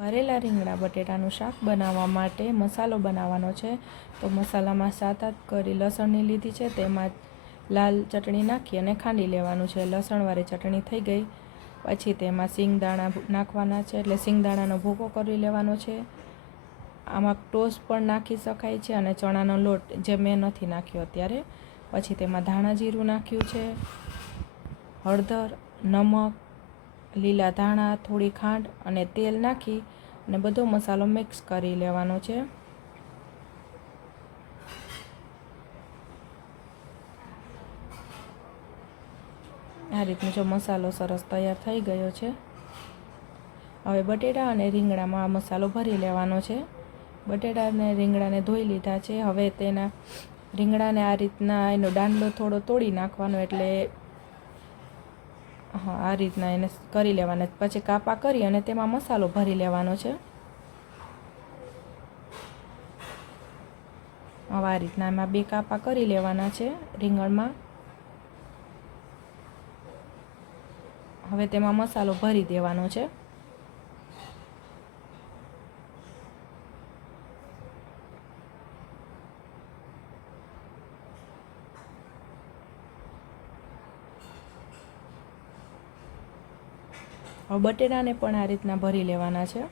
ભરેલા રીંગણા બટેટાનું શાક બનાવવા માટે મસાલો બનાવવાનો છે. તો મસાલામાં 7-8 કરી લસણની લીધી છે. તેમાં લાલ ચટણી નાખી અને ખાંડી લેવાનું છે. લસણવાળી ચટણી થઈ ગઈ પછી તેમાં સિંગદાણા નાખવાના છે, એટલે સિંગદાણાનો ભૂકો કરી લેવાનો છે. આમાં ટોસ પણ નાખી શકાય છે અને ચણાનો લોટ જે મેં નથી નાખ્યો અત્યારે. પછી તેમાં ધાણા જીરું નાખ્યું છે, હળદર, નમક, લીલા ધાણા, થોડી ખાંડ અને તેલ નાખી અને બધો મસાલો મિક્સ કરી લેવાનો છે. આ રીતનો જો મસાલો સરસ તૈયાર થઈ ગયો છે. હવે બટેટા અને રીંગણામાં આ મસાલો ભરી લેવાનો છે. બટેટા અને રીંગણાને ધોઈ લીધા છે. હવે તેના રીંગણાને આ રીતના એનો દાંડલો થોડો તોડી નાખવાનો, એટલે આ રીતના એને કરી લેવાના. પછી કાપા કરી અને તેમાં મસાલો ભરી લેવાનો છે. હવે આ રીતના એમાં 2 કાપા કરી લેવાના છે રીંગણમાં. હવે તેમાં મસાલો ભરી દેવાનો છે. હવે બટેટાને પણ આ રીતના ભરી લેવાના છે.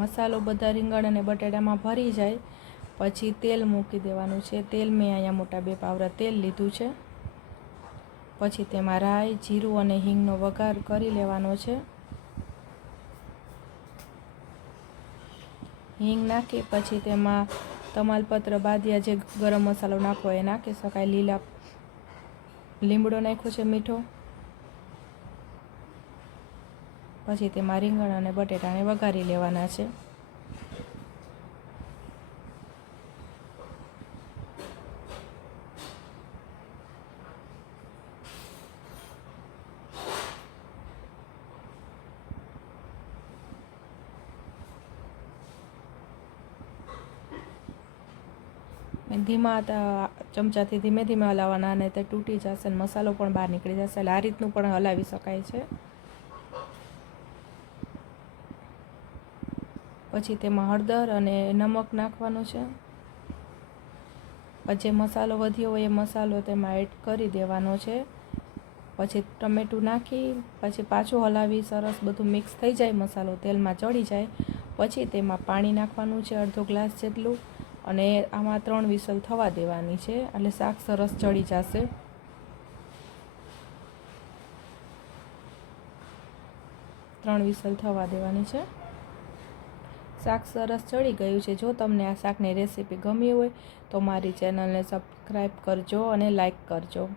મસાલો બધા રીંગણ અને બટેટામાં ભરી જાય પછી તેલ મૂકી દેવાનું છે. તેલ મેં અહીંયા મોટા 2 પાવડા તેલ લીધું છે. પછી તેમાં રાઈ, જીરું અને હિંગનો વઘાર કરી લેવાનો છે. હિંગ નાખી પછી તેમાં તમાલપત્ર, બાદિયા, જે ગરમ મસાલો નાખવો એ નાખી શકાય. લીલા લીમડો નાખ્યો છે, મીઠો. પછી તેમાં રીંગણ અને બટેટાને વઘારી લેવાના છે. ધીમા ચમચાથી ધીમે ધીમે હલાવવાના, અને તે તૂટી જશે અને મસાલો પણ બહાર નીકળી જશે. એટલે આ રીતનું પણ હલાવી શકાય છે. પછી તેમાં હળદર અને નમક નાખવાનું છે. પછી જે મસાલો વધ્યો હોય એ મસાલો તેમાં એડ કરી દેવાનો છે. પછી ટમેટું નાખી પછી પાછું હલાવી સરસ બધું મિક્સ થઈ જાય, મસાલો તેલમાં ચડી જાય પછી તેમાં પાણી નાખવાનું છે, અડધો ગ્લાસ જેટલું. અને આમાં 3 વિસલ થવા દેવાની છે, એટલે શાક સરસ ચડી જશે. ત્રણ વિસલ થવા દેવાની છે. શાક સરસ ચડી ગયું છે. જો તમને આ શાકની રેસીપી ગમી હોય તો મારી ચેનલને સબસ્ક્રાઈબ કરજો અને લાઈક કરજો.